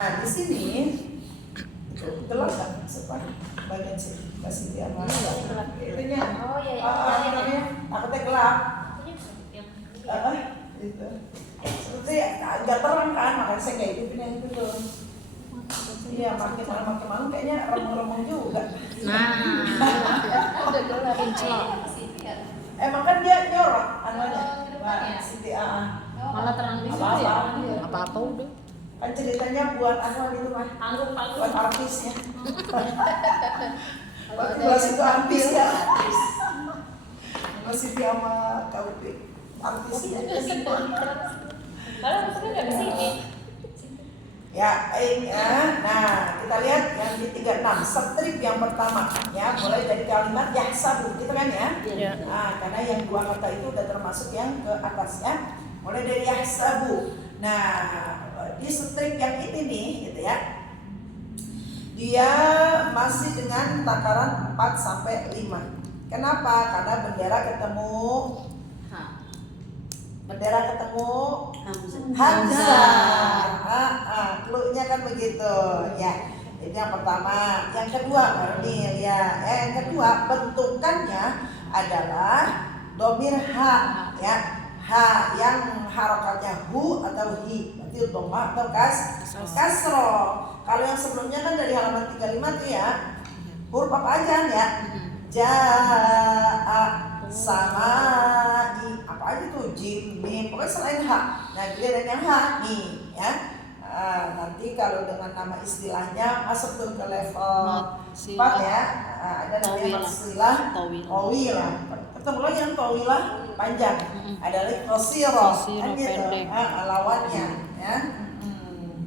Nah, di sini gelap kan bagian sini kasih dia sama itunya. Oh iya, Namanya aku teh gelap. Itu. Seperti agak terang kan, makanya saya kayak gitu yang itu tuh. Iya, makin malam kayaknya remeng-remeng juga. Udah gelap. Emang kan dia nyorok anunya. Wah, Siti Malah terang gitu ya. Apa-apa udah. Kan ceritanya buat anu gitu mah. Buat artisnya. Buat itu artis ya. Masih dia sama KUP artisnya. Kalau maksudnya nggak di sini. Ya, nah kita lihat yang di 36 strip yang pertama ya, mulai dari kalimat yahsabu gitu kan ya. Nah, karena yang dua kata itu udah termasuk yang ke atasnya, mulai dari yahsabu. Nah, di strip yang ini nih gitu ya, dia masih dengan takaran 4 sampai 5. Kenapa? Karena bendera ketemu Hamzah. Cluenya kan begitu ya. Ini yang pertama. Yang kedua baru nih ya. Yang kedua bentukannya adalah domir ha ya. Ha yang harokatnya hu atau hi. Berarti dhamma atau kasro. Kalau yang sebelumnya kan dari halaman 35 tuh ya. Huruf apa aja ya? Ja'a, samai, apa aja tuh, jim, mim, pokoknya selain ha. Nah, giliran yang ha nih ya. Nanti kalau dengan nama istilahnya masuk tuh ke level 4 ya. Ada namanya istilah tawilah. Ketemu lagi yang tawilah panjang. Ada lagi qasirah kan gitu. Lawannya ya.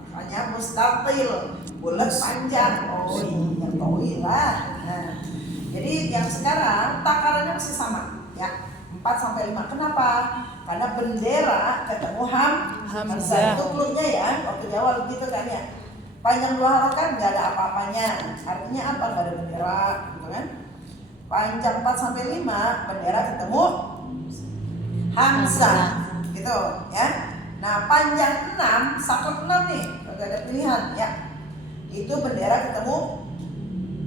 Makanya mustaqil, bulat panjang. Oh iya, tawilah. Nah, jadi yang sekarang takarannya masih sama ya, 4 sampai 5. Kenapa? Karena bendera ketemu Hamzah. Itu cluenya ya, waktu di awal gitu kan ya. Panjang 2 halakan nggak ada apa-apanya. Artinya apa? Nggak ada bendera gitu kan. Panjang 4 sampai 5 bendera ketemu Hamzah gitu ya. Nah, panjang 6 sakut 6 nih, nggak ada pilihan ya. Itu bendera ketemu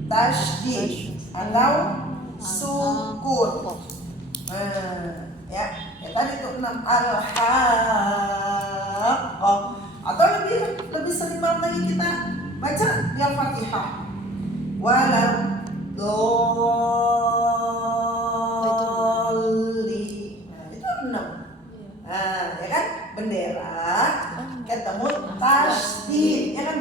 tasydid atau sukun. Ya tadi itu 6 al-haqqah. Atau lebih seniman lagi kita baca di Al-Fatihah. Walau dolli. Nah, itu 6. Nah, ya kan? Bendera ketemu tasydid, ya kan?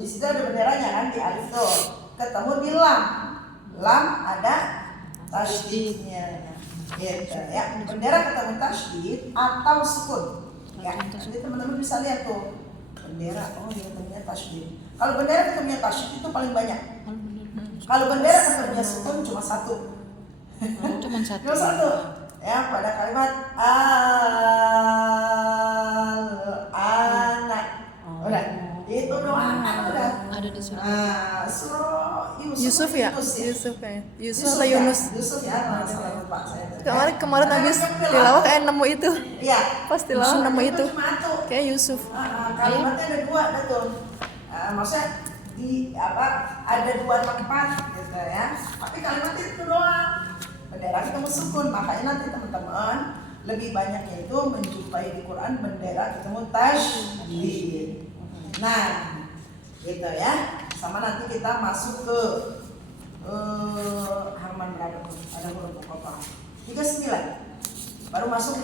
Di situ ada benderanya kan, di alif tuh. Ketemu di lam ada tasydidnya gitu ya. Bendera ketemu tasydid atau sukun ya. Nanti teman-teman bisa lihat tuh bendera, oh dia ketemunya tasydid. Kalau bendera ketemunya tasydid itu paling banyak. Kalau bendera ketemunya sukun cuma satu. Cuma satu ya, pada kalimat al-anak. Udah itu doang udah. Ada di surah. Surah Yusuf ya? Yusuf atau ya? Yunus? Yusuf ya, salah lupa saya. Kemarin habis tilawah kayak nemu itu. Iya. Pas tilawah nemu itu. Kayak Yusuf. Kalimatnya ada 2 betul. Maksudnya ada 2 tempat gitu ya. Tapi kalimatnya itu doang. Bendera ketemu sukun, makanya nanti teman-teman lebih banyaknya itu menjumpai di Quran bendera ketemu tasydid. Nah, gitu ya. Sama nanti kita masuk ke halaman berapa tuh? Ada huruf muqatta'ah 39. Baru masuk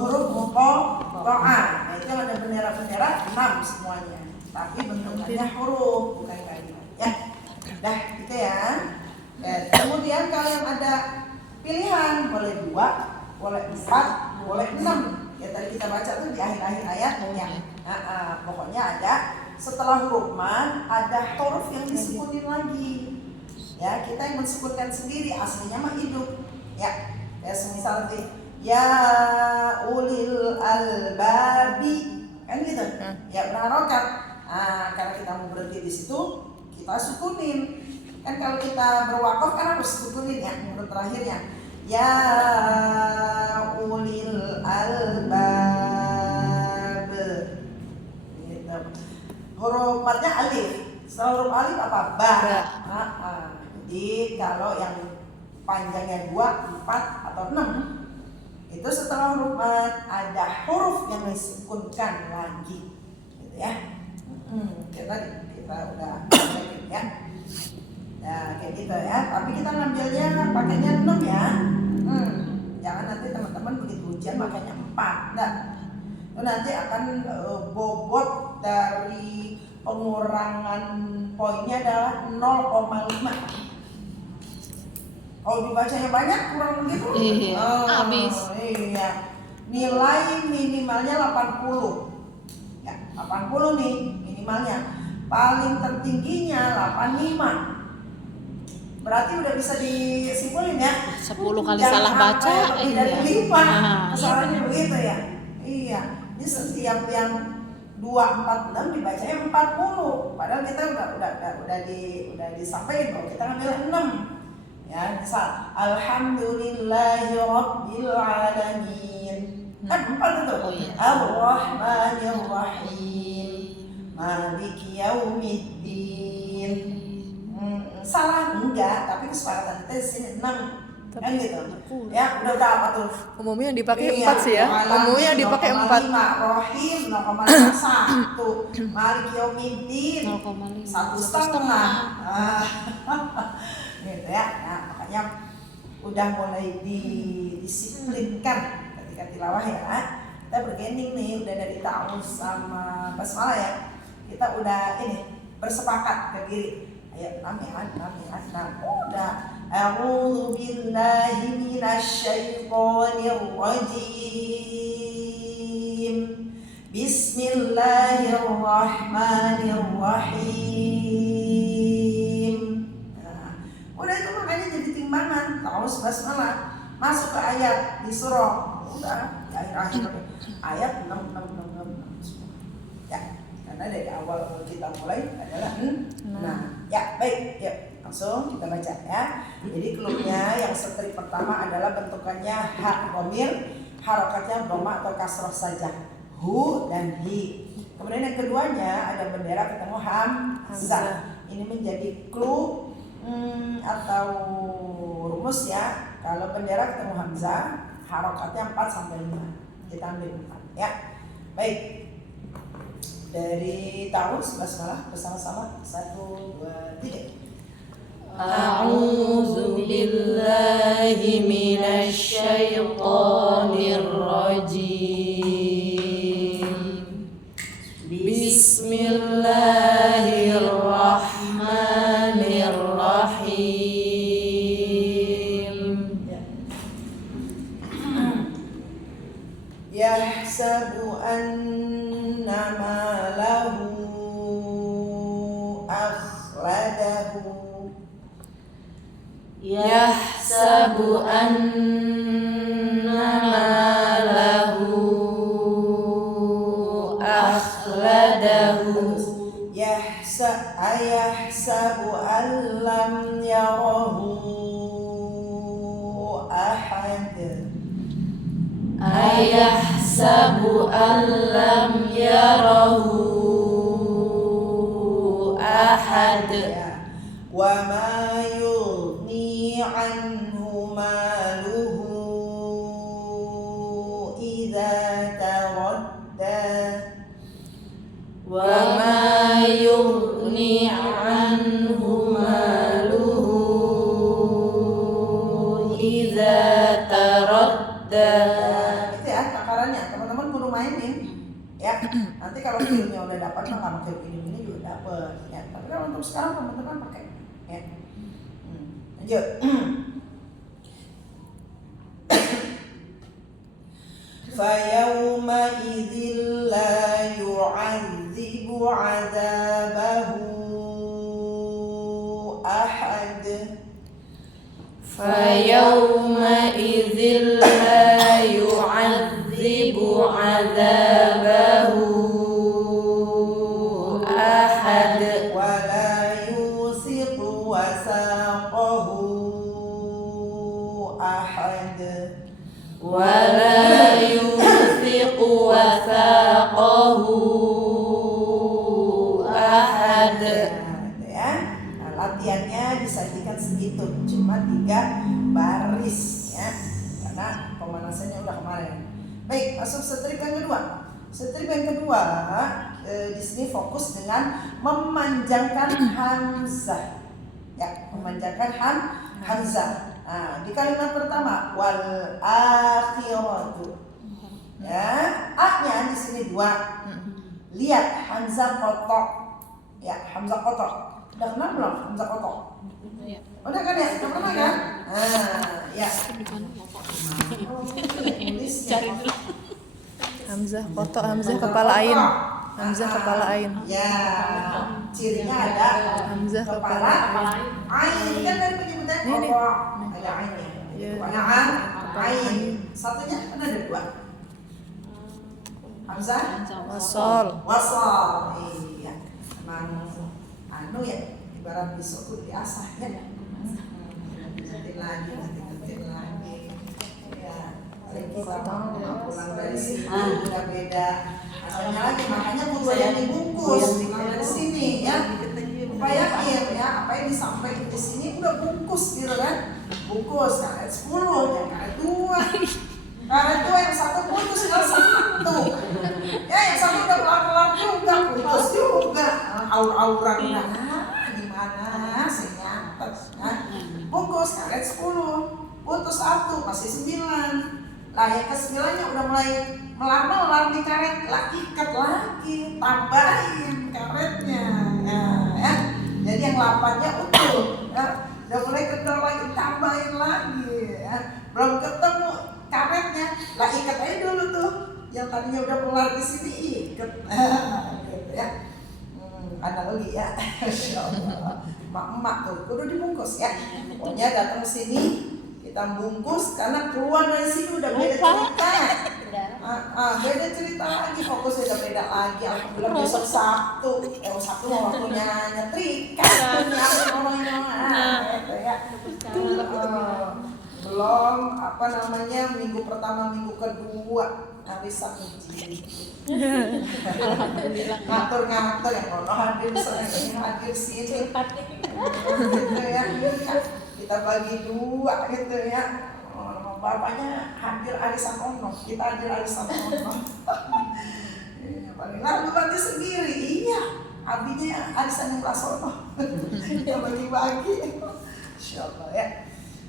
huruf muqatta'ah. Nah, itu ada bendera-bendera 6 semuanya. Tapi bentukannya huruf bukan kalimat ya. Dah, gitu ya. Kemudian kalau yang ada pilihan boleh 2, boleh 4, boleh 6. Ya tadi kita baca tuh di akhir-akhir ayatnya. Pokoknya ada setelah huruf man ada huruf yang disukunin lagi. Ya, kita yang mensukunkan sendiri, aslinya mah hidup. Ya, kayak semisal nanti ya ulil albabi kan gitu. Ya berharokat. Karena kita mau berhenti di situ, kita sukunin. Kan kalau kita berwakaf kan harus sukunin ya, huruf terakhirnya. Ya ulil albab gitu. Huruf matnya alif. Setelah huruf alif apa? Ba. Ba. Jadi kalau yang panjangnya 2, 4 atau 6 itu setelah huruf mat ada huruf yang disukunkan lagi, gitu ya. Kita udah cek ya. Nah, kayak gitu ya. Tapi kita ngambilnya pakainya 6 ya. Jangan nanti teman-teman begitu ujian makanya 4. Nah, itu nanti akan bobot dari pengurangan poinnya adalah 0,5. Kalau dibacanya banyak kurang begitu. Iya, habis. Iya. Nilai minimalnya 80. Ya, 80 nih minimalnya. Paling tertingginya 85. Berarti udah bisa disimpulin ya. 10 kali Jangan salah baca. sampai lebih dari 5. Nah, Kesalahannya begitu ya. Iya. Jadi setiap yang 2, 4, 6 dibacanya 40. Padahal kita udah disampaikan bahwa kita ngambil 6. Ya, misal alhamdulillahirabbil alamin. Kan 4 itu. Oh, iya. Ar-Rahmanir-Rahim. Maliki yaumiddin. Salah enggak, tapi kesepakatan kita di sini 6. Kan gitu. Ya, udah apa tuh? Umumnya yang dipakai Iya, 4 sih ya. Umumnya yang dipakai 4. 0,5, Rohim 0,1, Malik Yaumiddin 1,5. Gitu ya. Nah, makanya udah mulai disiplinkan ketika tilawah ya. Kita bergening nih, udah dari ta'awuz sama basmalah ya. Kita udah ini bersepakat ke diri. Ayo, namian. Nah, udah. A'udzu billahi minasy syaithanir rajim. Bismillahirrahmanirrahim. Nah, udah itu makanya jadi timbangan. Ta'awuz basmalah masuk ke ayat di surah. Udah, akhir-akhir ayat 6. Ya, karena dari awal kita mulai adalah ya, baik, yuk langsung kita baca ya. Jadi cluenya yang strip pertama adalah bentukannya ha dhamir, harokatnya dhamma atau kasroh saja, hu dan hi. Kemudian yang keduanya ada bendera ketemu hamzah. Ini menjadi clue atau rumus ya. Kalau bendera ketemu hamzah, harokatnya 4 sampai 5. Kita ambil 4 ya. Baik. Dari ta'awuz basmalah bersama-sama 1, 2, 3. A'udzu billahi minasy syaithanir rajim. Bismillahirrahmanirrahim. Yahsabu anna malahu akhladahu. Yahsabu anna malahu akhladahu. Ayahsabu an lam yarahu ahad. Ayahsabu an lam yarahu ahad. Wa ma yughni anhu maluhu idza taradda. Wa ma yughni anhu maluhu idza taradda. Itu ya takarannya, teman-teman kudu mainin ya. Nanti kalau filmnya udah dapat maka film ini juga dapat ya. Tapi kalau untuk sekarang teman-teman pakai ya. Lanjut. Fayawma idzil la yu'adzibu 'adzabahu ahad. Fayawma idzil la yu'adzibu 'adzabahu ahad. Wa la yusiqu wasaqahu ahad. Wa la yuthiqu wathaqahu cuma 3 baris ya, karena pemanasannya udah kemarin. Baik, masuk strip yang kedua. Strip yang kedua di sini fokus dengan memanjangkan hamzah. Ya, memanjangkan hamzah. Nah, di kalimat pertama wal akhiratu. Ya, a-nya di sini 2. Lihat hamzah kotok. Ya, hamzah kotok. Udah kenal belum hamzah kotok? Udah kan ya? Udah pernah kan? Ya. Cari dulu. Hamzah kotok, hamzah kepala ain. Hamzah kepala ain. Ya, cirinya ada Hamzah kepala ain. Kan dari penyebutan Ini. kotok ada ainnya. Ya. Kebanyakan ain. Satunya kan ada 2. Hamzah wasol. wasal. Iya. Emang ya, ibarat besok diasah ya. Nanti lagi. Ya, kita mau pulang dari sini udah beda. Asalnya lagi, makanya buku yang dibungkus dari sini ya. Upayain ya, apa yang disampaikan di sini udah bungkus gitu kan. Bungkus karet 10, ya karet 2. Karet 2 yang 1 putus tinggal 1. Ya, yang 1 udah kelar-kelar juga, putus juga. Aur-auran gimana sih nyatet ya. Bungkus karet 10, putus 1, masih 9. Lah yang ke-9-nya udah mulai melar-melar di karet, ikat lagi, tambahin karetnya ya. Jadi yang 8-nya utuh ya. Udah mulai kendor lagi, tambahin lagi ya. Belum ketemu karetnya, lah ikat aja dulu tuh. Yang tadinya udah melar di sini ikat. Gitu ya. Analogi ya. Masyaallah. Mak-mak tuh kudu dibungkus ya. Pokoknya datang ke sini kita bungkus karena keluar dari sini udah beda cerita. Beda cerita lagi, fokusnya udah beda lagi. Alhamdulillah besok Sabtu. Sabtu mau waktunya nyetrika. Gitu ya. Belum minggu pertama, minggu kedua arisan uji. Ngatur-ngatur ya kalau hadir sini. Gitu ya. Kita bagi 2 gitu ya. Bapaknya hadir arisan ono, kita hadir arisan ono. Paling lalu berarti sendiri, iya. Abinya arisan yang kelas ono. Yang bagi-bagi. Insyaallah ya.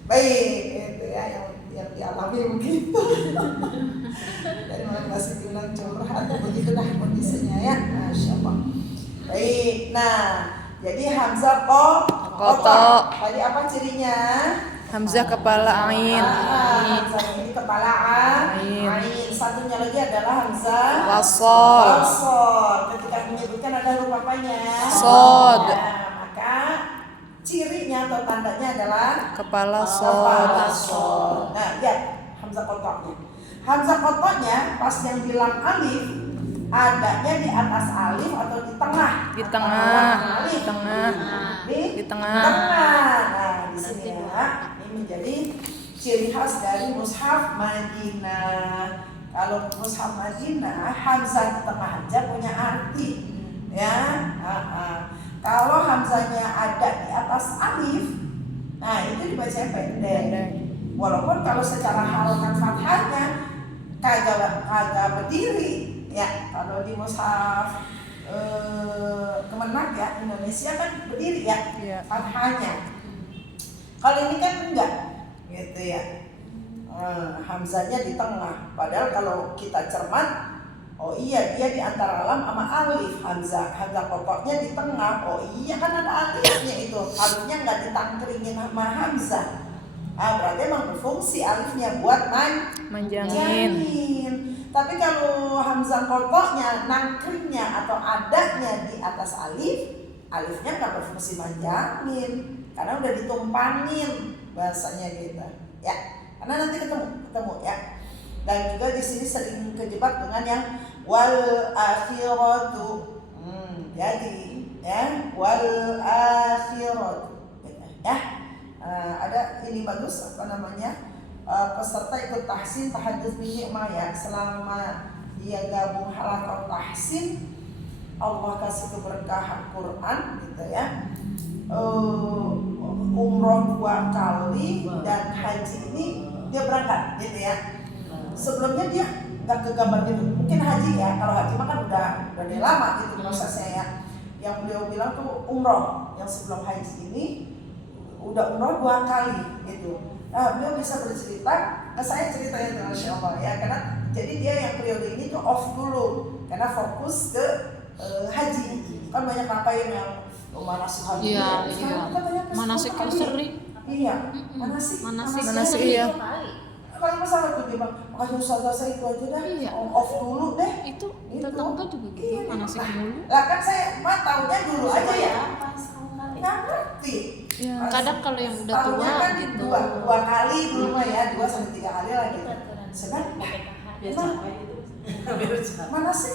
Baik, itu ya yang dialami begitu. Dan masih bilang curhat, begitulah kondisinya ya. Masyaallah. Baik, nah jadi hamzah kotok. Tadi apa cirinya? Hamzah kepala ain. Hamzah ini kepala ain. Satunya lagi adalah hamzah wasol. Ketika menyebutkan ada huruf apanya? Sod. Maka cirinya atau tandanya adalah Kepala kepala sod. sod. Nah, lihat hamzah kotoknya. Hamzah kotoknya pas yang bilang alif adanya di atas alif atau di tengah? Di tengah. Alif. Di tengah. Di tengah. Nah, di sini ya. Ini menjadi ciri khas dari mushaf Madinah. Kalau mushaf Madinah, hamzah di tengah aja punya arti. Ya. Kalau hamzahnya ada di atas alif, nah itu dibaca pendek. Walaupun kalau secara harokat fathahnya kagak berdiri. Ya, kalau di mushaf Kemenak ya Indonesia kan berdiri ya, fathahnya. Kalau ini kan enggak, gitu ya. Hamzahnya di tengah. Padahal kalau kita cermat, oh iya dia di antara lam sama alif. Hamzah pokoknya di tengah. Oh iya kan ada alifnya itu. Alifnya enggak ditangkringin sama hamzah. Berarti emang berfungsi alifnya buat manjangin. Tapi kalau hamzah pokoknya, nangkringnya atau adanya di atas alif, alifnya nggak berfungsi manjangin, karena udah ditumpangin bahasanya gitu. Ya, karena nanti ketemu ya. Dan juga di sini sering kejebak dengan yang wal akhiratu. Jadi ya wal akhiratu. Ya, ada ini bagus apa namanya? Peserta ikut tahsin tahadzuts bi ni'mah ya, selama dia gabung halakat tahsin Allah kasih keberkahan Quran gitu ya, umroh 2 kali dan haji ini dia berangkat gitu ya. Sebelumnya dia nggak kegambar gitu, mungkin haji ya, kalau haji mah kan udah dari lama gitu prosesnya ya. Yang beliau bilang tuh umroh yang sebelum haji ini udah umroh 2 kali gitu. Nah beliau bisa bercerita, saya ceritanya dengan Masya Allah ya, karena jadi dia yang periode ini tuh off dulu karena fokus ke haji. Kan banyak kakak yang manasik haji. Iya, ya. iya. Manasiknya sering. Iya, manasik iya. kalau masalah tuh dia bang, makanya usaha saya itu aja dah, Iya. off dulu deh. Itu tetangga juga gitu, manasik mulu. Lah kan saya mah taunya dulu aja ya, nggak ngerti. Iya. Kadang kalau yang udah Taunya tua kan gitu. dua kali dulu mah ya, 2 sampai 3 kali lah gitu. Sedang mana sih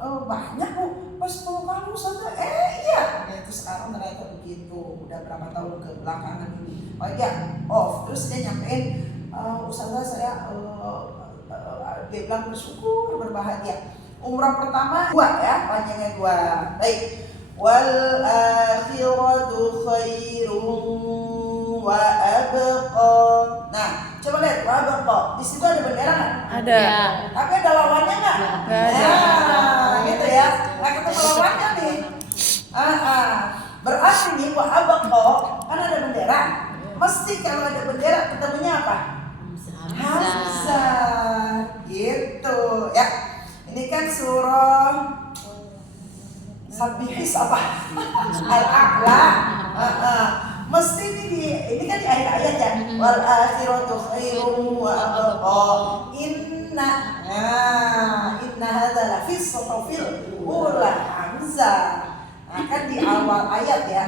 emang banyak kok, pas 10 kali saja, iya. Itu sekarang ternyata begitu, udah berapa tahun ke belakangan ini. Oh iya, off, terus dia nyampein, Ustazah saya, dia bilang bersyukur, berbahagia. Umrah pertama 2 ya, panjangnya 2. Baik. Wal akhiratu khairun wa abqa. Nah, coba lihat wa abqa. Di situ ada bendera nggak? Ada. Ya. Tapi ada lawannya nggak? Nggak ada. Nah, gitu ya. Nggak ketemu lawannya nih. Berarti nih wa abqa kan ada bendera. Mesti kalau ada bendera ketemunya apa? Hamzah. Gitu ya. Ini kan surah Sabihis apa? Al-A'la. Mesti ini kan di akhir ayat ya. Wal akhiratu khairum wa abqa. Inna hadza la fi suhufil ula Hamzah. Nah, kan di awal ayat ya.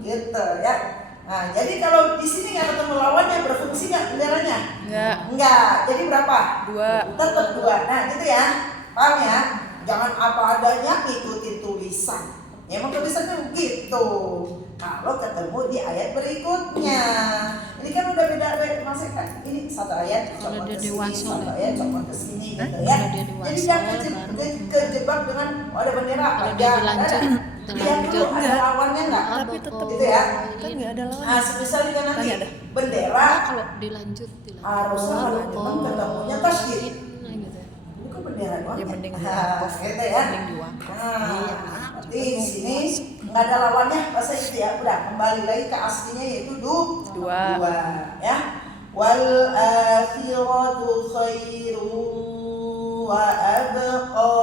Gitu ya. Nah, jadi kalau di sini nggak ketemu lawannya, berfungsi nggak benderanya? Enggak. Jadi berapa? 2. Tetap 2. Nah, gitu ya. Paham ya? Jangan apa adanya ngikutin tulisan. Ya, emang tulisannya begitu. Kalau ketemu di ayat berikutnya. Ini kan udah beda maksudnya kan. Ini satu ayat Kalau coba dia ke sini, dewasa satu lah. ayat coba ke sini gitu Kalau ya. dia dewasa, Jadi jangan baru. kejebak dengan ada bendera apa? Kalau dia dilanjut, Lihat dulu ada Enggak. lawannya enggak? Tapi tetap Gitu ya. kan nggak ada Nah, lawannya. semisal juga nanti Tanya dah. bendera Kalau dilanjut. harusnya kalau memang ketemunya tasdid. Nah gitu. Ini kok bendera doang? Ya mending Nah, diwakaf. gitu ya. Mending diwakaf. Nah, berarti di sini nggak ada lawannya bahasa itu ya. Udah kembali lagi ke aslinya yaitu dua ya. Wal akhiratu khairu wa abqa.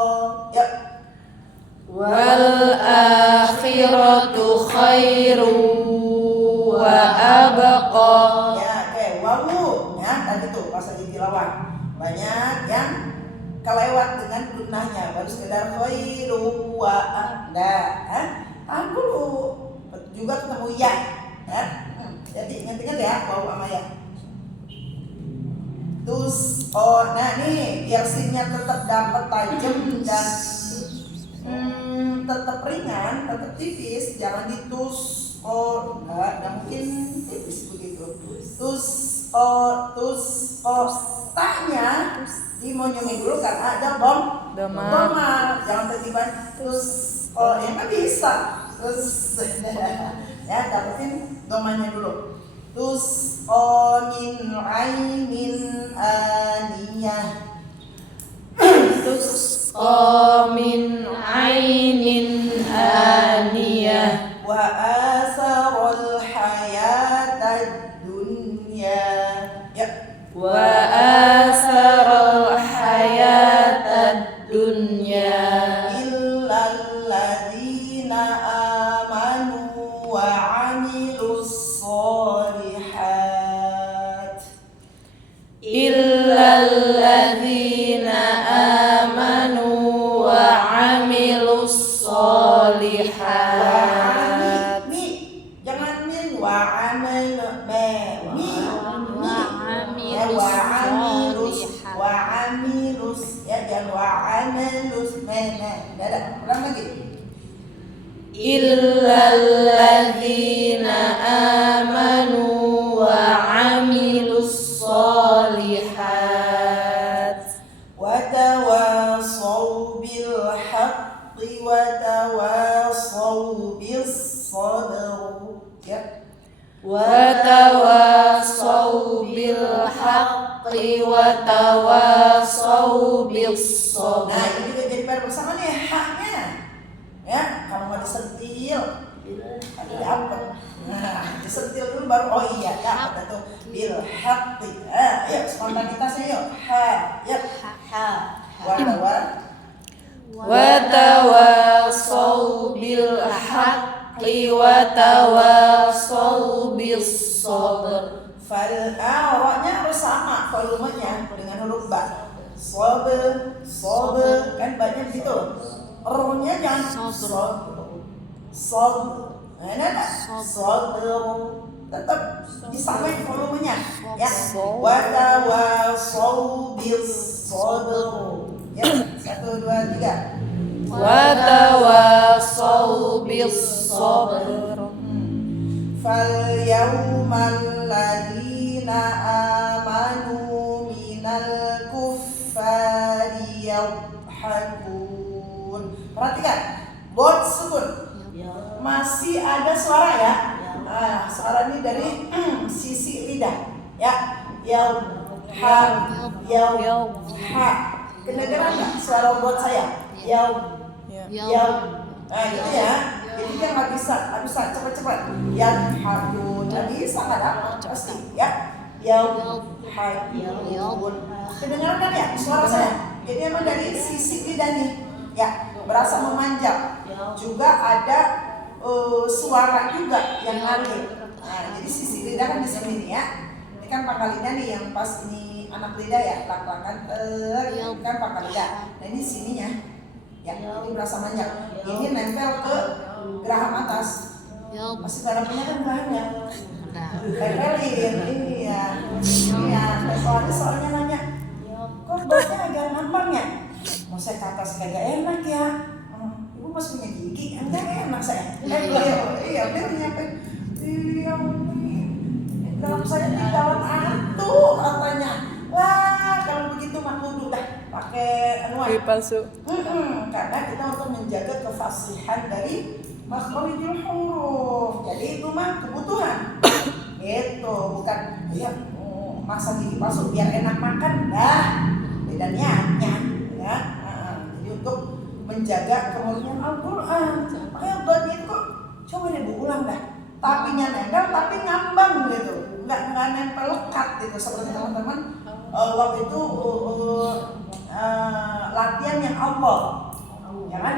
Ya. Wal akhiratu khairu wa abqa. Ya, oke, wawu ya tadi tuh pas lagi tilawah. Banyak yang kelewat dengan gunnahnya, baru sekedar khairu wa abda. Dulu juga ketemu ya. Jadi ingat-ingat ya wawu sama ya. Terus nah nih biar sinnya tetap dapat tajam dan tetap ringan, tetap tipis, jangan ditus enggak mungkin tipis begitu. Tus taknya dimonyongin dulu karena ada doma, jangan tiba-tiba tus ya nggak bisa. Terus ya dapetin domanya dulu. Tus min ainin aniyah. Min ainin aniyah. Wa asarul hayatad dunya. Ya. Wa asarul hayatad dunya. Illal ladzina amanu wa amilus sholihat. Illal ladzina amanu wa amilus sholihat. Mi, jangan min wa amil mi. Wa amilus ya jangan wa amilus ada ulang lagi. Illal ladzina amanu wa amilus sholihat. Wa tawasaw bil haqq Watawasau bis sabr. Ya. Watawasau bil haqqi watawasau bis sabr. Nah, ini juga jadi pada bersama nih haknya. Ya, kalau mau disentil, ada apa? Nah, disentil dulu baru oh iya ya apa tuh bil haqqi. Ayo spontanitasnya yuk. Ya. Watawasau bil haqqi watawasau bis sabr. Fal nya harus sama volumenya dengan huruf ba. Sabr kan banyak gitu. R-nya jangan sabr. Nah, sabr tetap disamain volumenya ya. Watawasau bis sabr. Ya, 1 2 3. Watawasau bis sabr. Fal yawmal ladzina amanu minal kuffari yadhakun. Perhatikan, bot sukun. Masih ada suara ya. Nah, suara ini dari sisi lidah ya. Ha. Kedengeran nggak suara bot saya? Nah gitu ya. Jadi dia nggak bisa cepat-cepat. Yadhakun. Nggak bisa nggak dapat pasti ya. Yadhakun. Kedengeran kan ya suara saya? Jadi emang dari sisi lidah nih ya berasa memanjang. Juga ada suara juga yang ngalir. Nah jadi sisi lidah kan di sini nih ya. Ini kan pangkalinya nih yang pas ini anak lidah ya, lak-lakan kan pangkal lidah. Nah ini sininya ya, ini berasa manjang. Ini nempel ke geraham atas. Masih garapannya kan banyak. Tempelin ini ya. Soalnya nanya, kok botnya agak ngambang ya? Mau saya ke atas kagak enak ya. Ibu masih punya gigi, enggak enak saya. Iya, dia nyampe. Iya, dalam saya di dalam hantu katanya. Wah, kalau begitu mah kudu dah pakai anuan. palsu. Karena kita untuk menjaga kefasihan dari makhrijul huruf. Jadi itu mah kebutuhan. Itu bukan ya masa gigi palsu biar enak makan dah. Bedanya ya. Jadi untuk menjaga kemurnian Al-Qur'an. Makanya buat itu coba deh ulang dah. Tapinya nempel tapi ngambang gitu. Enggak nempel lekat gitu seperti teman-teman waktu itu latihan yang Allah, ya kan?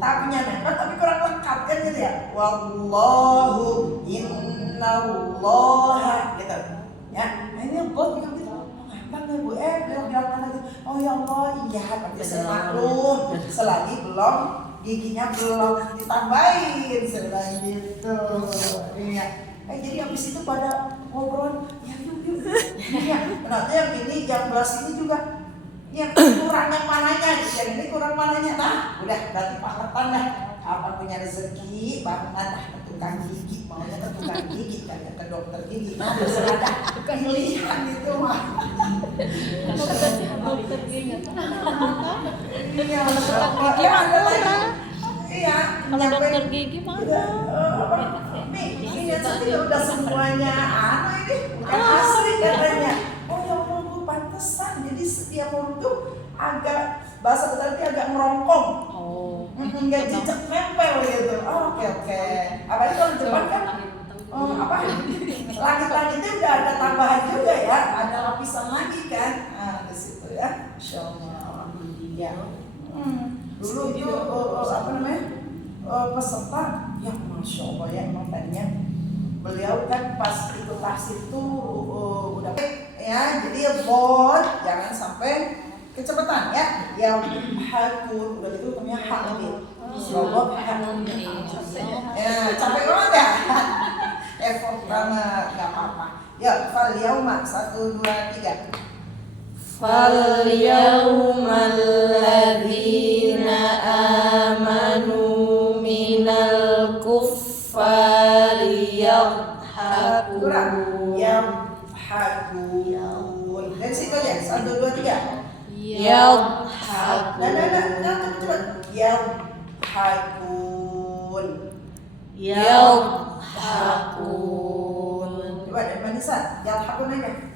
Tapinya nempel tapi kurang lekat kan gitu ya. Wallahu innallaha gitu. Ya, nah ini buat juga gitu. Ngambang ya Bu, bilang lagi. Oh ya Allah, iya berarti saya maklum. Selagi belum giginya belum ditambahin selain gitu. Iya. Jadi habis itu pada ngobrol, ya yuk. Iya. Ternyata yang ini, yang belas ini juga yang kurang yang mananya, yang ini kurang mananya. Nah, udah berarti paketan dah. Apa punya rezeki, banget ke tukang gigi, maunya ke tukang gigi, kagak ke dokter gigi. Nah, ada pilihan itu mah. Dokter gigi Iya, ada lagi. Iya, kalau dokter gigi mana? Nih, ini aja udah semuanya ini bukan asli katanya. Oh ya Allah, Bu, pantesan. Jadi setiap mulut tuh agak bahasa Betawi agak merongkong. Enggak cicak nempel gitu. Oke. Apalagi kalau di Jepang kan langit-langitnya udah ada tambahan juga ya, ada lapisan lagi kan. Nah, di situ ya. Insyaallah. Ya. Dulu itu peserta ya Masya Allah ya emang tadinya beliau kan pas itu tafsir itu udah ya jadi bot jangan sampai kecepatan ya yang hakun udah itu namanya hak gitu bot ya capek banget ya effort banget nggak apa-apa ya fal yauma 1 2 3 Fal yawmal ladzina amanu minal kuffari yadhakun. Dan situ aja 1 2 3 Yadhakun. Cepat. Yadhakun. Yadhakun. Coba dari manisan, yadhakun aja.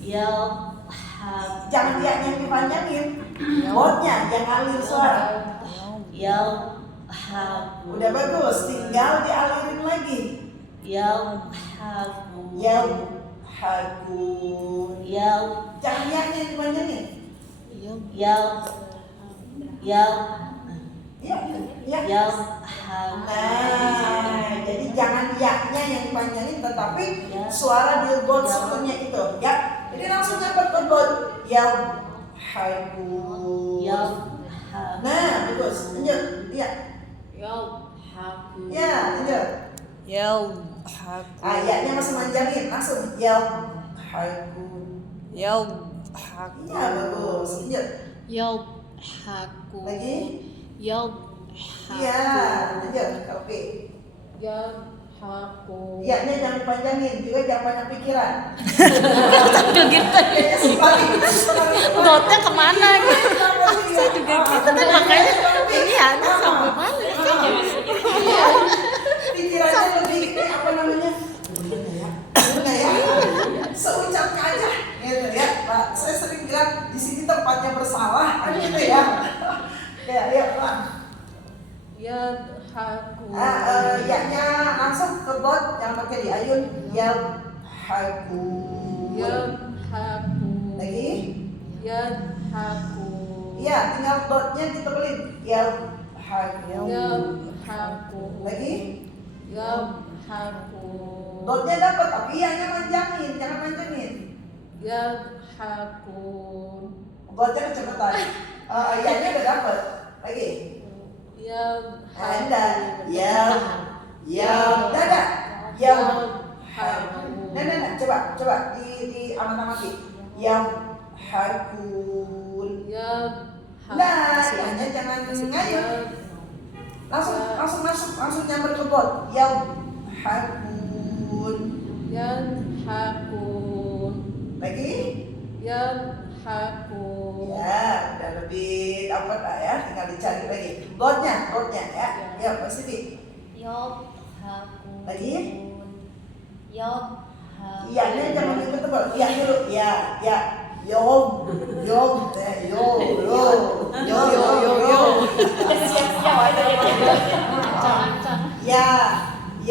Yadhakun. Jangan yang dipanjangin. Botnya yang ngalir suara. Yadhakun. Udah bagus, tinggal dialirin lagi. Yadhakun. Yadhakun. Jangan yang dipanjangin. Ya, ya. Nah, jadi jangan ya-nya yang dipanjangin, tetapi suara di bot sebelumnya itu. Ya, jadi langsung nyamper ke bot. Yadhakun. Nah, bagus. Lanjut. Ya. Ya, lanjut. Yadhakun. Ya-nya masih manjangin, langsung yadhakun. Yadhakun. Ya, bagus. Lanjut. Yadhakun. Lagi. Yadhakun. Ya, lanjut. Oke. Yadhakun. Ya-nya jangan dipanjangin, juga jangan banyak pikiran. Sambil gitu. Kayaknya sekali. Dotnya kemana gitu? Saya juga gitu dan makanya ini ada sampai mana? Pikirannya lebih apa namanya? Benar ya? Seucap aja, gitu ya. Pak, saya sering bilang di sini tempatnya bersalah, kan gitu ya. Ya, Pak. Yadhakun. Ya-nya langsung ke bot, jangan pakai diayun. Yadhakun. Yadhakun. Lagi? Yadhakun. Iya, tinggal botnya ditebelin. Yadhakun. Yadhakun. Lagi? Yadhakun. Dotnya dapat, tapi ianya manjangin, jangan manjangin. Yadhakun. Dotnya kecepatan. Ianya udah dapat. Lagi. Anda. Dadah. Nah, coba di amat-amati. Yadhakun. Nah, ianya jangan ngayun. Langsung masuk, langsung nyamper ke bot. Yadhakun. Yadhakun. Lagi? Yadhakun. Ya, udah lebih dapat lah ya, tinggal dicari lagi. Botnya ya. Ya, positif. Yadhakun. Lagi? Yadhakun. Iya-nya jangan ikut tebal. Iya dulu. Ya. Yo. Siap-siap ada ancang-ancang. Yadhakun.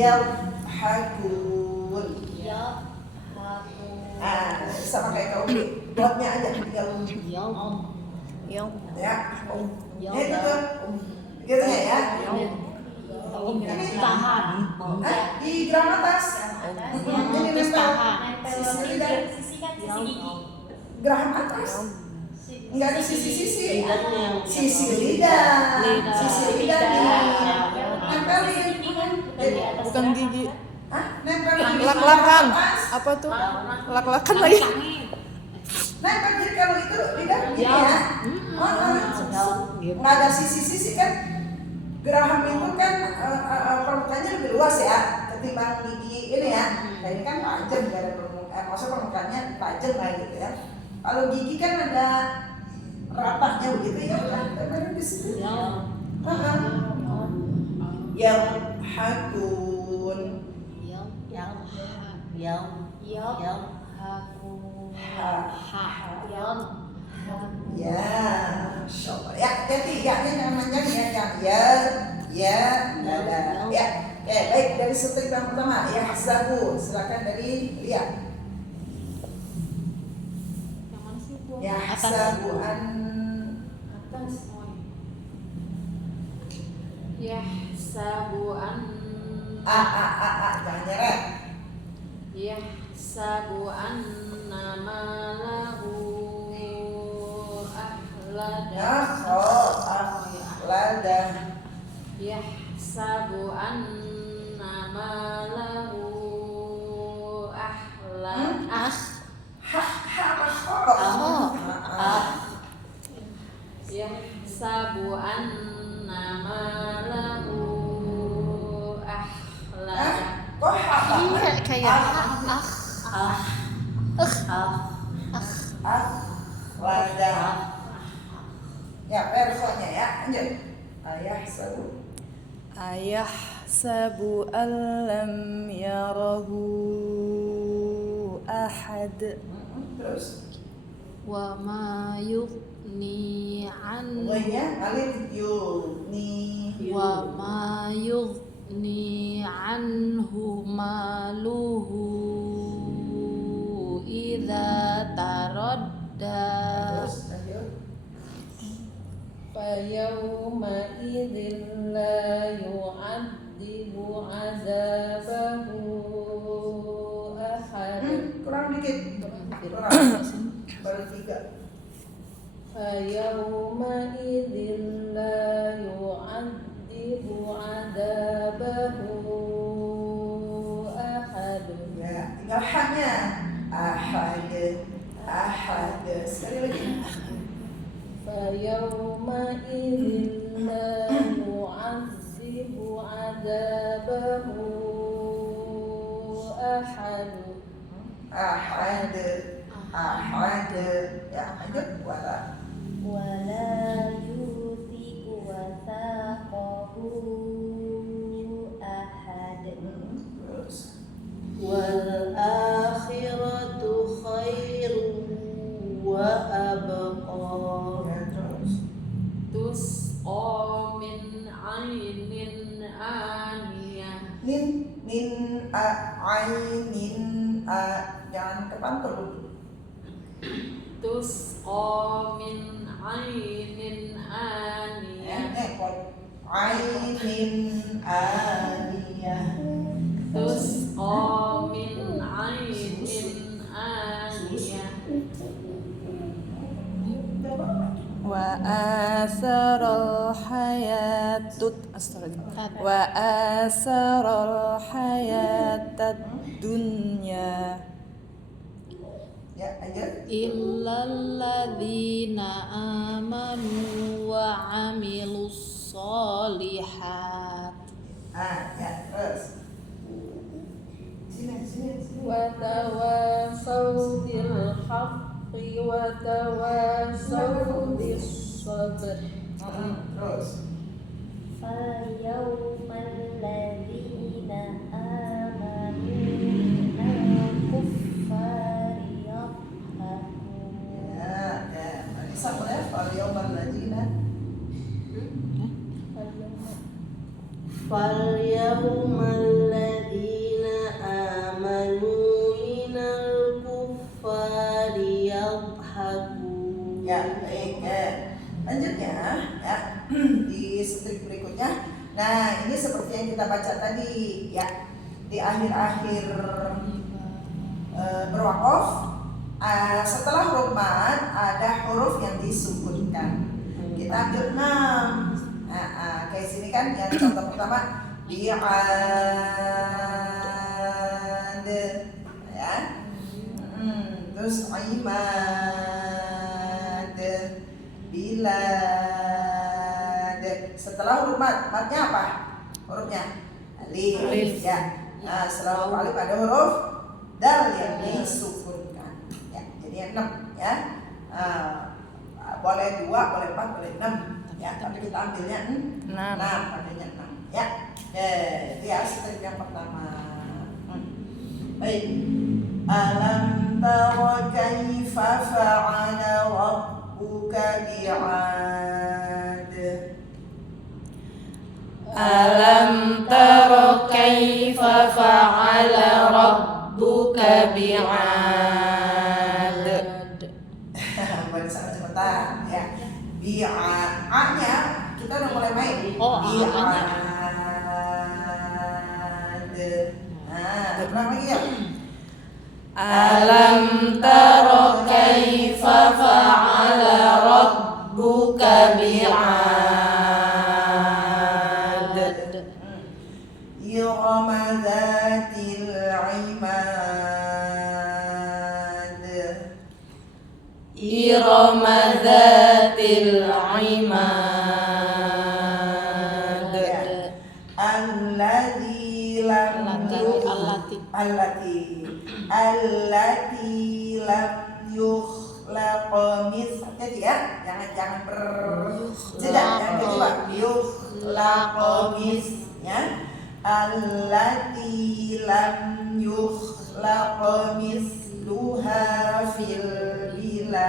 Yadhakun. Sama kayak kau beli. Botnya aja tinggal ya. Itu tuh. Gitu ya. Tahan. Di geram atas. Ini nempel. Sisi lidah. Geraham atas. Enggak di sisi-sisi. Sisi lidah. Sisi lidah nih. Nempelin. Bukan gigi. Nempelin. Lak-lakan. Apa tuh? Lak-lakan lagi. Nempel, jadi kalau itu lidah gini ya. Nggak ada sisi-sisi kan. Geraham itu kan permukaannya lebih luas ya ketimbang gigi ini ya. Nah ini kan tajam, nggak ada permukaan. Maksudnya permukaannya tajam lah gitu ya. Kalau gigi kan ada rapatnya begitu ya. Kan di sini. Yadhakun. Ya, syukur. Ya, hati-hati ya, jangan manjang ya, dadah. Ya, baik, dari strik yang pertama ya, Zabu, silakan dari lihat. Yang mana sih Bu? Ya, Atas. Zabuan. Atas. Yahsabuan. Jangan nyeret. Yahsabuan namalahu ahlada. Lada. Yahsabu anna malahu ahlada. Yahsabu anna malahu ahlada. Iya, kayak Lada. Ya, persoalnya ya, lanjut. Ayah seru. ayahsabu allam yarahu ahad. Terus Wa ma yughni an mulainya alif yuni. Wa ma yughni anhu maluhu idza taradda. Terus lanjut. Fayawma idzin la yu'adzibu 'adzabahu ahad. Kurang dikit. Kurang. Baru 3. Fayawma idzin la yu'adzibu 'adzabahu ahad. Ya, tinggal haknya. Ahad. Ahad. Sekali lagi. Fayawma idzin la yu'adzibu 'adzabahu ahad. Ahad. Ahad. Ya, lanjut. wala yuthiqu wathaqahu ahad. Terus. Wal akhiratu khairun wa abqa. Ya, terus. Tusqa min 'ainin aniyah. Min ainin jangan kepantul. Tusqa min 'ainin aniyah. Ainin aniyah. Tusqa min 'ainin aniyah. Wa asaral hayatut wa asaral hayatad dunya. Ya, lanjut. Illal ladzina amanu wa 'amilus sholihat. Ya, terus. Sini. Wa tawasaw bil haqqi wa tawasaw bis sabr. Terus. Falyawmal ladzina amanu minal kuffari yadhakun. Ya. Sama ya. Falyawmal ladzina. Falyawmal ladzina amanu minal kuffari yadhakun. Ya, baik. Lanjutnya, ya. Di strip berikutnya. Nah, ini seperti yang kita baca tadi, ya. Di akhir-akhir berwaqaf, setelah huruf mad ada huruf yang disukutkan. Kita ambil 6. Kayak sini kan yang contoh pertama bi'ad, ya. Terus imad, bilad. Setelah huruf madnya apa? Hurufnya alif. Ya. Nah, setelah huruf alif ada huruf dal yang disukunkan. Ya, jadi 6 ya. Boleh 2, boleh 4, boleh 6. Ya, tapi kita ambilnya 6. Padanya 6. Ya. Itu ya strip yang pertama. Baik. Alam tara kaifa fa'ala rabbuka bi'ad. Alam tara kaifa fa'ala rabbuka bi'ad. Baca cepetan ya. A-nya kita udah mulai main. A-nya. Ulang lagi ya. Alam tara kaifa fa'ala rabbuka bi'ad. Irama dzatil imad. Irama dzatil imad. Allati lam yukhlaq mithluha. Ya, jangan berjeda. Yang kedua yukhlaq allati lam yukhlaq mithluha fil bilad.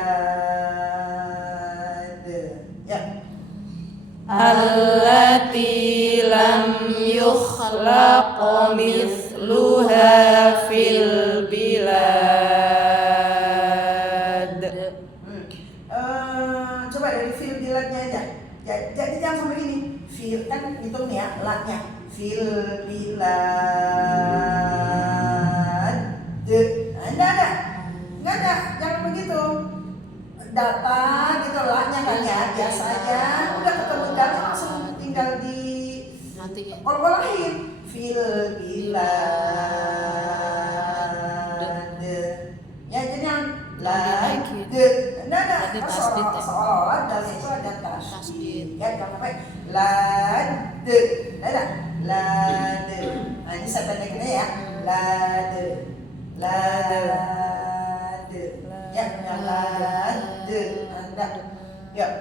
Ya. Allati lam yukhlaq mithluha fil bilad. Coba dari fil biladnya aja. Jadi jangan sampai gini. Fil kan hitung nih ya, latnya. Fil bilad. Enggak ada, jangan begitu. Data gitu latnya kan ya, biasa aja. Udah ketemu data langsung tinggal di kol-kolahin. Fil bilad. Ya jadi yang lad. Enggak ada, seolah-olah dalam itu ada tasdid. Ya jangan sampai lad. Ada lad. Nah ini saya pendekin ya. Lad. Ya, lad. Anda. Ya,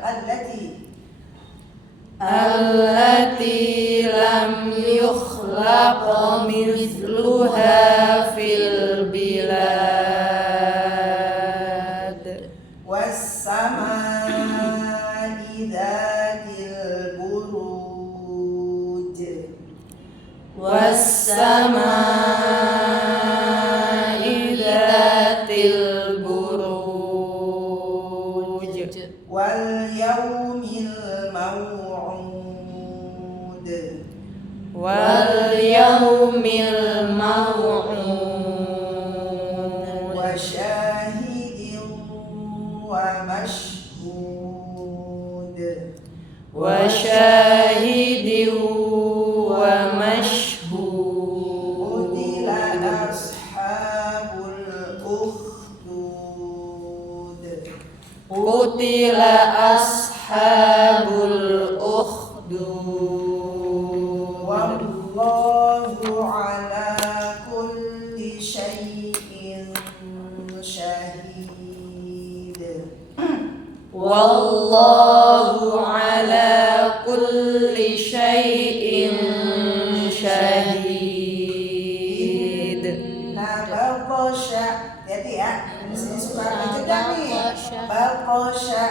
Allati lam yukhlaq mithluha fil bilad. Was-samaa'i dzatil buruj. Was-samaa'i dzatil buruj. Wal yaumil maw'ud. Wal yaumil maw'ud. Wa syahidin wa mashhud. Wa syahidin wa mashhud. Qutila ashabul ukhdud. Qutila ashabul ukhdud. Wallahu ala kulli syai'in syahid. Wallahu ala kulli syai'in syahid. Inna batasya, jadi ya, di sini suka jeda nih. Batasya,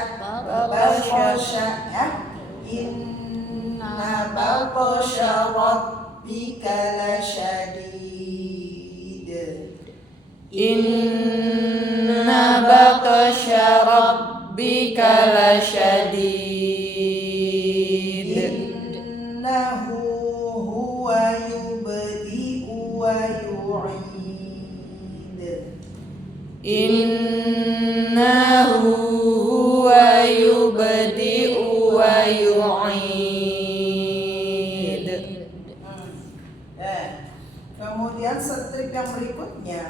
ya. Inna batasya rabbika lasyadid. Inna batasya rabbika lasyadid. Innahu huwa yubdi'u wa yu'id. Innahu huwa yubdi'u wa yu'id. Kemudian strip yang berikutnya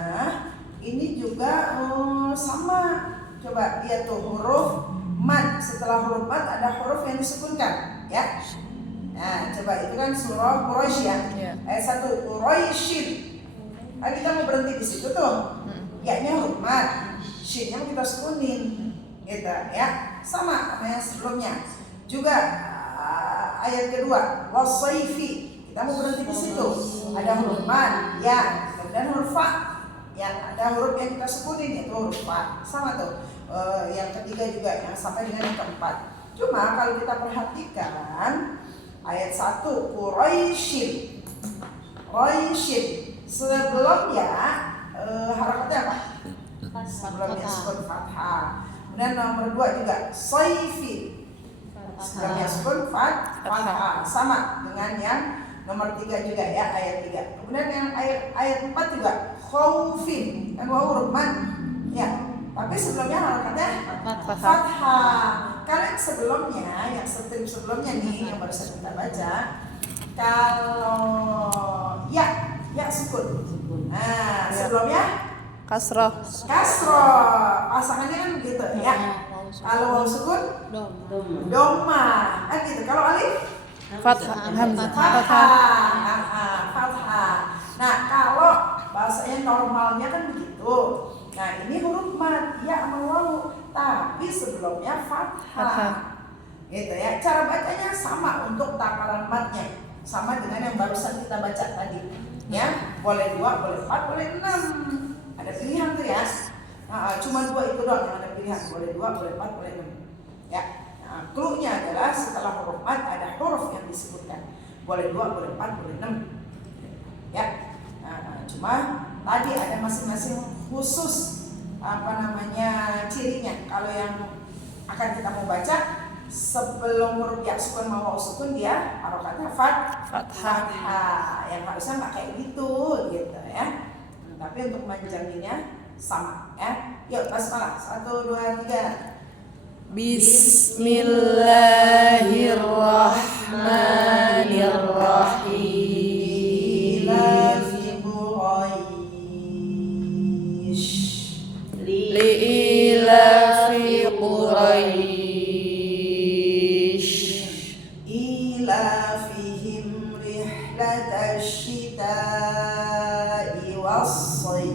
ini juga sama. Coba lihat tuh huruf mad. Setelah huruf mad ada huruf yang disukunkan, ya. Nah, coba itu kan surah Quraisy ya. Ayat 1 Quraisyin. Nah, kita mau berhenti di situ tuh. Ya-nya huruf mad, shin-nya kita sukunin. Gitu ya. Sama sama yang sebelumnya. Juga ayat kedua wasaifi. Kita mau berhenti di situ. Ada huruf mad, ya, kemudian huruf fa. Ya, ada huruf yang kita sukunin yaitu huruf fa. Sama tuh. Yang ketiga juga yang sampai dengan yang keempat. Cuma kalau kita perhatikan ayat 1 Quraisyin. Sebelumnya harakatnya apa? Sebelumnya sukun fathah. Kemudian nomor 2 juga saifi. Sebelumnya sukun fathah. Sama dengan yang nomor 3 juga ya, ayat 3. Kemudian yang ayat 4 juga khaufin. Kan huruf mad. Ya. Tapi sebelumnya harakatnya fathah. Kalian sebelumnya, yang strip sebelumnya nih yang baru saja kita baca, kalau ya sukun. Nah, sebelumnya Kasroh. Pasangannya kan begitu ya. Kalau sukun doma. Kan gitu. Kalau alif Fathah. Hamzah. fathah. Nah, kalau bahasanya normalnya kan begitu. Nah, ini huruf mad ya sama wawu, tapi sebelumnya fathah. Gitu ya. Cara bacanya sama untuk takaran madnya. sama dengan yang barusan kita baca tadi. Ya, boleh 2, boleh 4, boleh 6. Ada pilihan tuh ya. Cuma 2 itu doang yang ada pilihan, boleh 2, boleh 4, boleh 6. Ya. Clue-nya adalah setelah huruf mat ada huruf yang disebutkan. Boleh 2, boleh 4, boleh 6. Ya. Cuma tadi ada masing-masing khusus cirinya. Kalau yang akan kita mau baca sebelum huruf ya sukun mau sukun dia harokatnya fathah. Yang harusnya nggak kayak gitu ya. Tapi untuk menjaminnya sama ya. Yuk basmalah 1, 2, 3. Bismillahirrahmanirrahim. Li'ilafi Quraisy ilafihim rihlatash shita'i was-shayf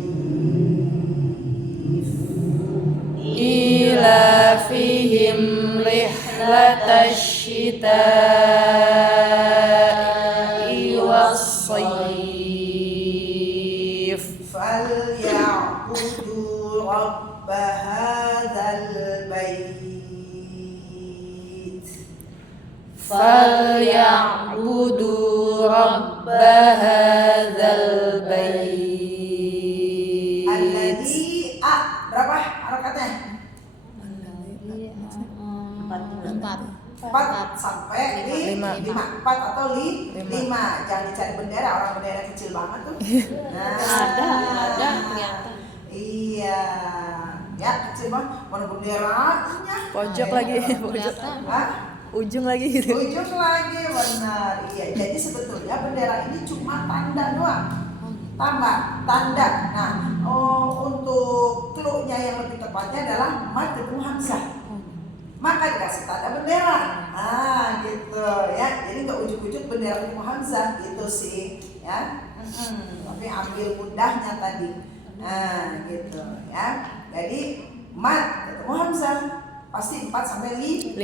ilafihim rihlatash shita'i was-shayf falyabudu rabb hadzal bait falyabudu rabb hadzal bait alladzi berapa harakatnya? 4 sampai 5 4 atau 5. Jangan dicari bendera, orang bendera kecil banget tuh. Ada ternyata. Iya. Ya, kecil banget. Mana benderanya? Pojok lagi, pojok. Ujung lagi gitu. Ujung lagi, benar. Iya, jadi sebetulnya bendera ini cuma tanda doang. Tanda. Nah, untuk clue-nya yang lebih tepatnya adalah mad ketemu hamzah. Maka dikasih tanda bendera. Gitu ya. Jadi nggak ujuk-ujuk bendera ketemu hamzah gitu sih, ya. Tapi ambil mudahnya tadi. Gitu ya. Jadi mad ketemu hamzah pasti 4 sampai 5.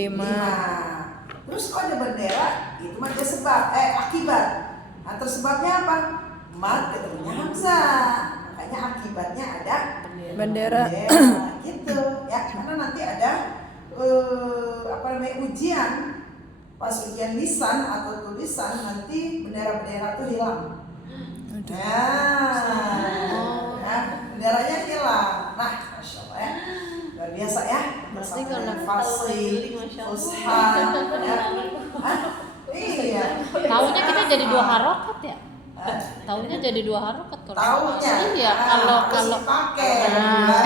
Terus kalau ada bendera itu mah ada sebab akibat. Nah, terus sebabnya apa? Mad ketemunya hamzah. Makanya akibatnya ada Bendera. gitu ya. Karena nanti ada ujian. Pas ujian lisan atau tulisan nanti bendera-bendera itu hilang. Benderanya hilang. Nah, masya Allah ya. Luar biasa ya. Pasti karena fasih, fusha, ya. Iya. Taunya kita jadi 2 harokat ya. Taunya jadi 2 harokat kalau. Taunya. Iya, kalau pakai.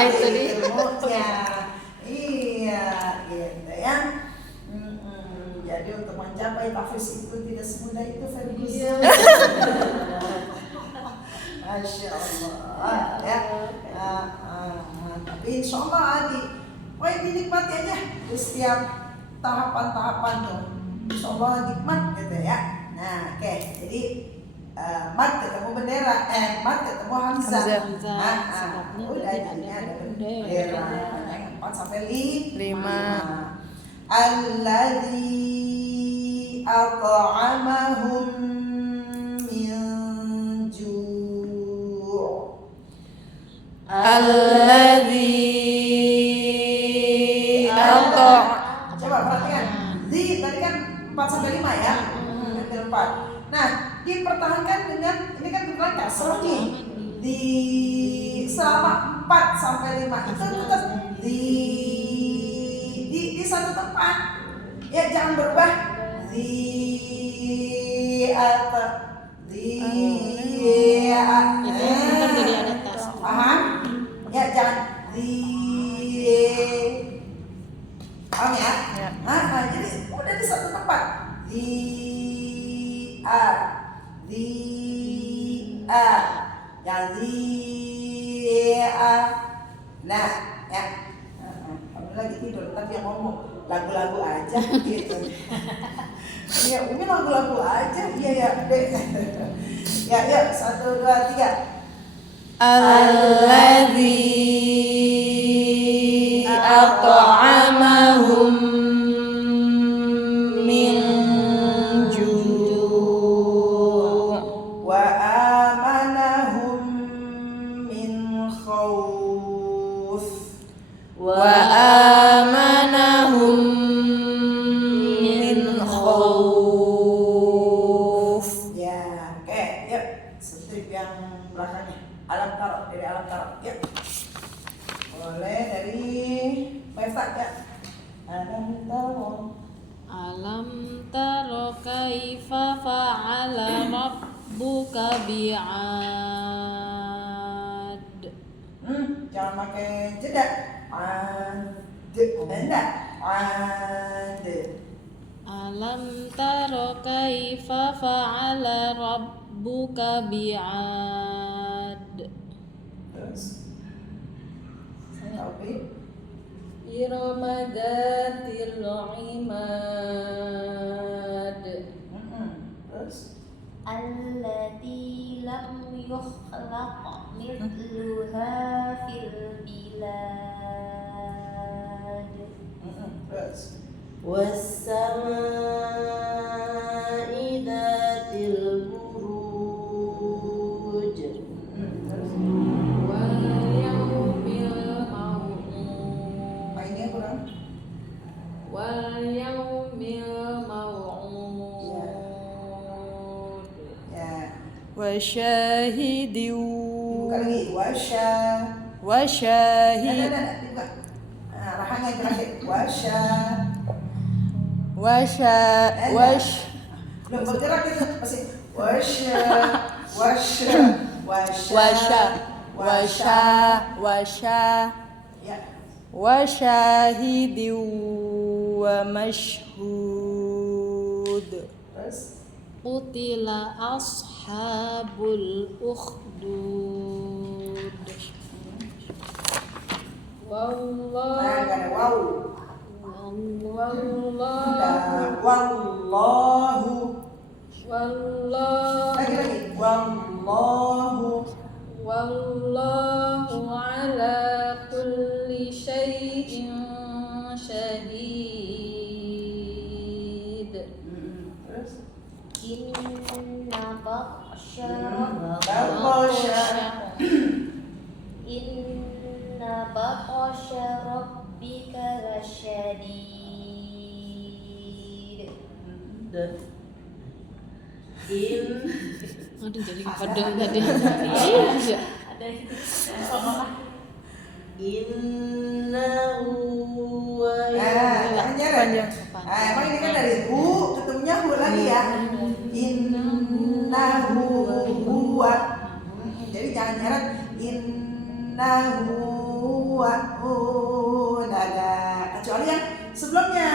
itu dia. Ilmunya. Iya, gitu ya. Jadi untuk mencapai tahfiz itu tidak semudah itu, Fergus. Masya Allah ya. Tapi insya Allah Adi, dinikmati aja di setiap tahapan-tahapan tuh. Insya Allah nikmat gitu ya. Nah, oke. Jadi mat ketemu bendera, mat ketemu hamzah. Udah jadinya ada bendera. 4 sampai 5. Alladzi at'amahum min ju'. Alladzi Coba perhatikan. Di tadi kan 4 sampai 5 ya. Ambil 4. Nah, dipertahankan dengan ini kan bukan kasroh nih. Di selama 4 sampai 5 itu tetap di satu tempat. Ya, jangan berubah. Itu ntar jadi ada tas. Paham? Ya, jangan paham ya? Nah, jadi udah di satu tempat. Nah, ya. Kamu lagi tidur, ntar dia ngomong lagu-lagu aja gitu. Ya, Umi lagu-lagu aja. Iya ya, deh. Ya, 1, 2, 3. Alladzi at'amahum min ju'. dari alam tara ya. Boleh dari Mefta ya. Alam tara. Alam taro kaifa fa'ala rabbuka bi'ad. Jangan pakai jeda. Enggak. Alam taro kaifa fa'ala rabbuka bi'ad. Terus. Taufik. Irama dzatil imad. Terus. Allati lam yukhlaq mithluha fil bilad. Terus. Was-samaa'i dzatil buruj. Terus. Wal yaumil maw'ud. Mainnya kurang. Wal yaumil maw'ud. Ya. Wa syahidin Dibuka lagi. Wasya. wa syahid Dibuka. Nah, rahangnya yang terakhir. Wasya. wa Belum bergerak itu masih wasya. Ya. wa syahidin wa mashhud. Terus. Qutila ashabul ukhdud. Nah, gak ada wow. Wallahu Wallahu. Lagi. Wallahu ala kulli syai'in syahid. Terus. Inna batsha rabbika lasyadid. Aduh jadi padang tadi. Iya. Ada itu. Innahu wa Jangan nyeret. Emang ini kan dari hu, ketemunya hu lagi ya. Innahu huwa. Jadi jangan nyeret. Innahu huwa. Nggak ada. Kecuali yang sebelumnya.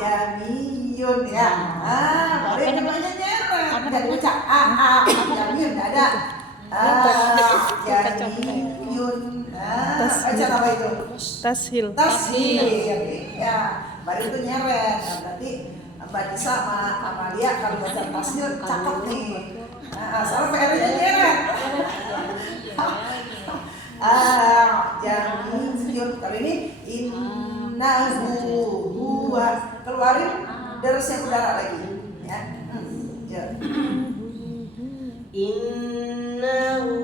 Jamiyun ya. Baru yang namanya nyeret. Nggak dibaca. Jamiyun nggak ada. Jamiyun. Baca apa itu? Tashil. Ya, baru itu nyeret. Nah, berarti Mbak Nisa sama Amalia kalau baca tashil cakep nih. Nah, salah PR-nya nyeret. Jamiyun. Kalau ini innahu huwa. Keluarin derasnya udara lagi. Ya. Innahu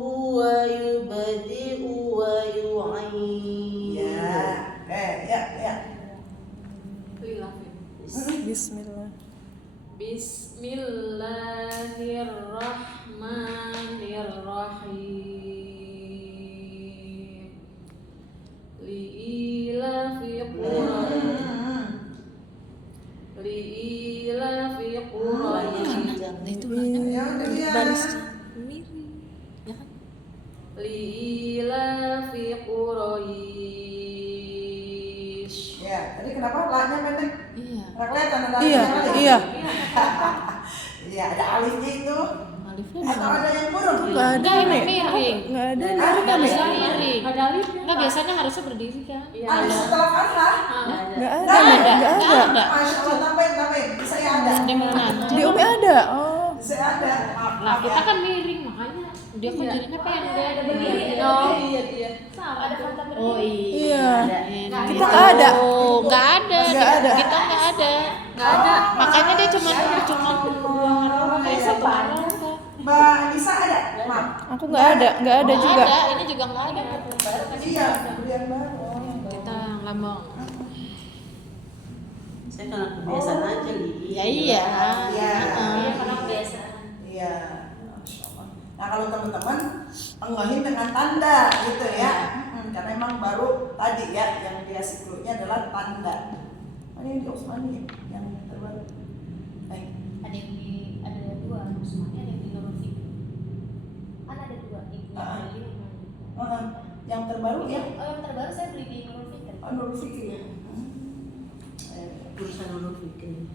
huwa yubdi'u wa yu'id. Ya. Bismillah. Bismillahirrahmanirrahim. Li'ilafi Quraisy. Itu makanya baris miring. Ya kan? Li'ilafi Quraisy. Ya, tadi kenapa la-nya pendek? Iya. Nggak kelihatan ada Iya, alifnya. iya. Iya, ada alifnya itu. Alifnya Atau mana? ada yang burung? Nggak ada Enggak, nih. miring. Nggak ada nih. Nggak bisa miring. Ada alifnya. Enggak, biasanya harusnya berdiri kan? Alif setelah fathah. Nggak ada Nggak nih. ada. Nggak ada. Masya Allah, tambahin. Saya ada. Di mana? Di Umi ada. Oh. Saya ada. Nah, kita kan miring makanya dia kan jadinya pendek. Oh iya. Ada kata berdiri. Oh iya. Iya. Kita nggak ada. Oh, nggak ada. Nggak ada. Kita nggak ada. Nggak ada. Makanya dia cuma dua harokat kayak satu harokat. Mbak Nisa ada? Maaf. Aku nggak ada Nggak juga. ada. Ini juga nggak ada. Iya, kemudian baru. Kita nggak mau. Saya karena kebiasaan aja Li. Ya iya. Iya. Karena kebiasaan. Iya. Masya Allah. Nah, kalau teman-teman engahin dengan tanda gitu ya. Karena emang baru tadi ya yang dia siklusnya adalah tanda. Mana yang di Osmani yang terbaru? Ada dua Usmani, ada yang di Nurul Fikri. Ada dua Ibnu Qayyim. Yang terbaru ya? Yang terbaru saya beli di Nurul Fikri. Nurul Fikri ya. Bursa Nurul Fikri.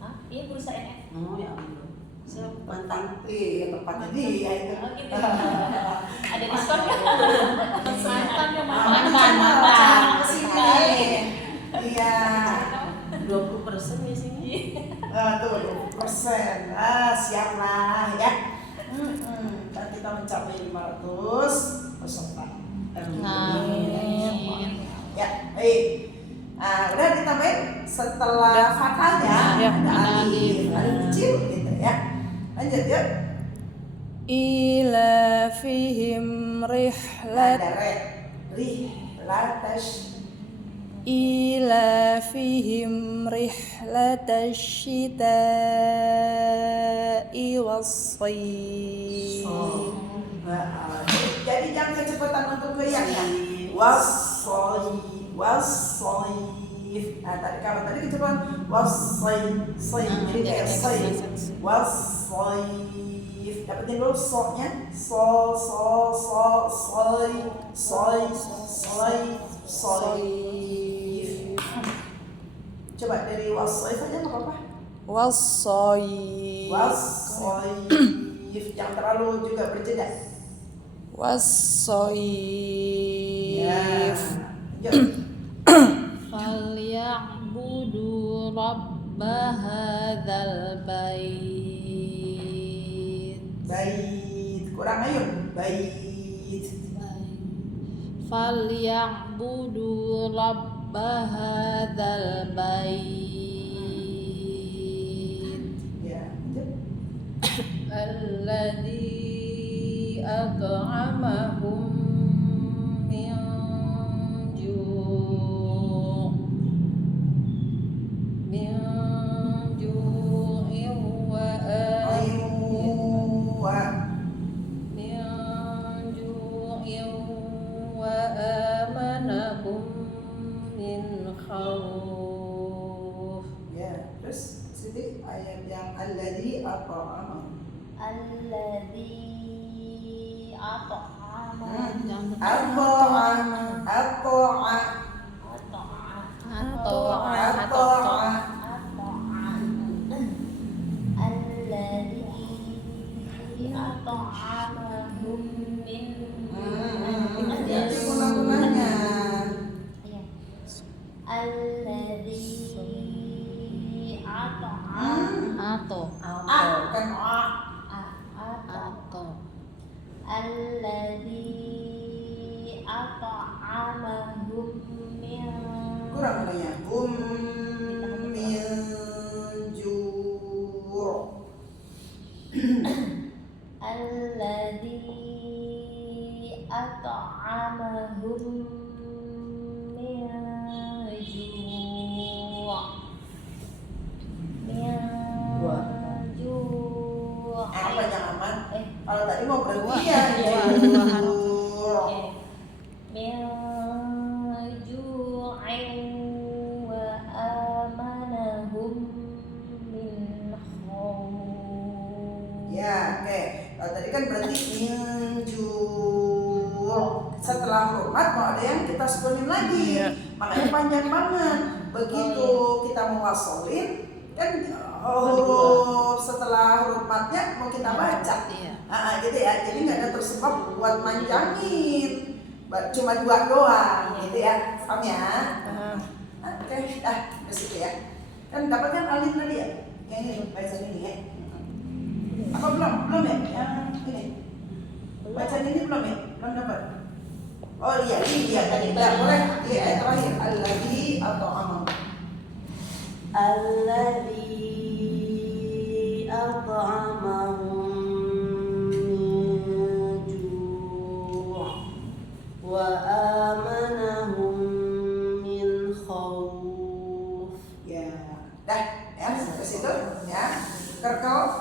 Hah? Iya bursa NF. Oh ya Allah. Saya pantang. Tepatnya dia itu. Oh gitu. Ada diskon nggak? Mantan ya Mantan. Kesini. Iya. 20% biasanya. Tuh 20%. Siap lah ya. Dan kita mencapai 500 peserta. Amin. Ya, baik. Nah, udah ditambahin setelah fathahnya Ya. ada alif, alif kecil gitu ya. Lanjut yuk. Ila fihim rihlat Ada re, rihlatash. ila fihim rihlatash syita'i was-sayf. Jadi jangan kecepatan untuk goyangnya. Was-sayf. Nah, kalau tadi kecepatan was-sayf. Jadi kayak sayf. Was-sayf. Dapetin dulu so-nya. Soy. Coba dari was-sayf aja nggak apa-apa. Was-sayf. Was-sayf. Jangan terlalu juga berjeda. Was-sayf. Yuk. Falyabudu rabba hadzal bait. Bait. Kurang ayo. Bait. Falyabudu rabba hadzal bait. Ya. Lanjut. Alladzi at'amahum min ju' min ju'in wa amanahum min khawf. Ya, terus sini ayat yang alladzi at'amahum. Alladzi at'ama alladzi at'amahum min Jadi guna-gunanya. Iya. Alladzi at'ama Bukan atau alladzi at'amahum min kurang gunanya. Min ju'. alladzi at'amahum min ju' Apa yang aman? Kalau tadi mau berhenti ya. dua harus. min ju'in wa amanahum min khawf. Ya, oke. Kalau tadi kan berarti min ju'. Setelah huruf mat mau ada yang kita sukunin lagi. Iya. Makanya panjang banget. Begitu kita mau wasolin kan huruf setelah huruf matnya mau kita baca. Iya. Gitu ya. Jadi nggak ada tersebab buat manjangin. Cuma dua doang, gitu ya. Paham ya? Oke, ke situ ya. Kan dapatkan alif tadi ya? Yang ini, bacaan ini ya. Apa belum? Belum ya? Yang ini. Bacaan ini belum ya? Belum dapat. Oh iya, tadi. Ya, boleh. Iya, terakhir. Alladzi at'amahum. Alladzi at'amahum min ju' wa amanahum min khawf. Ya, dah ya, ke situ ya. Kerkel